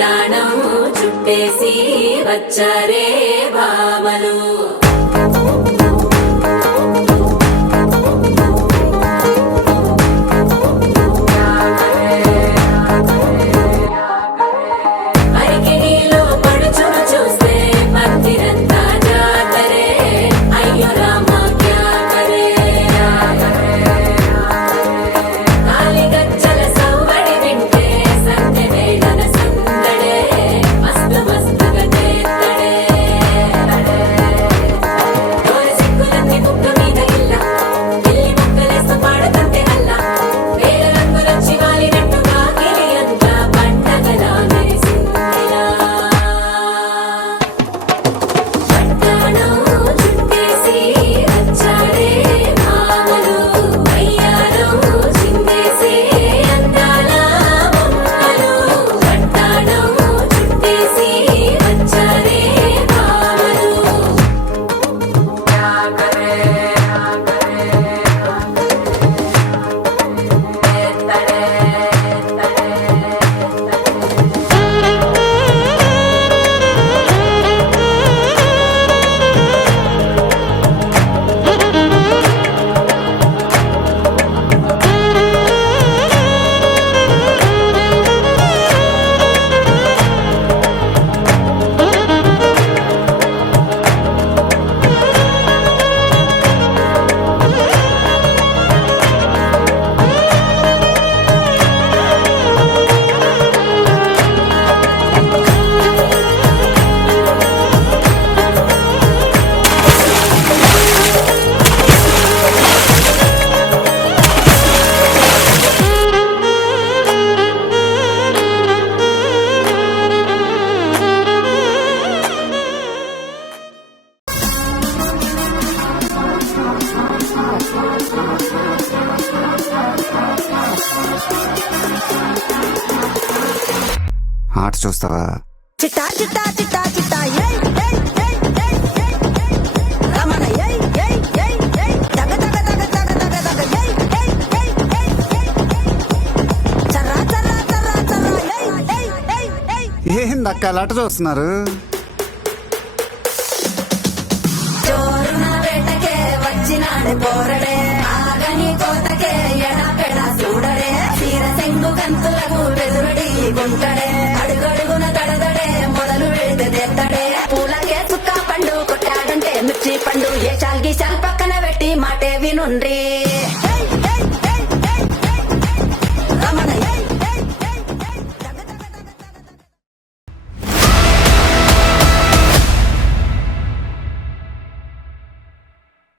వడ్డాణం చుట్టేసి వచ్చారే భామలు. ఆట చూస్తావా? చిట్టా చిట్టా చిట్టా చిట్టా ఏయ్ ఏయ్ ఏయ్ ఏయ్ ఏయ్ రమణ ఏయ్ ఏయ్ ఏయ్ ఏయ్ దగ దగ దగ దగ దగ దగ ఏయ్ ఏయ్ ఏయ్ ఏయ్ చర్రా చర్రా చర్రా చర్రా ఏయ్ ఏయ్ ఏయ్ ఏయ్ ఏందక్క అట చూస్తున్నారు? చోరున వేటకే వచ్చినాడే పోరడే ఆగని కోతకే ఎడపెడ చూడడే తీర సెంగు గంతులకు బెదురడి గుంటడే అడుగడుగున తడదడే మొదలు వెళితే తెత్తడే పూలకే చుక్క పండు కొట్టాడంటే మిర్చి పండు ఏ చాల్కి చాల్ పక్కన పెట్టి మాటే వినుండ్రీ.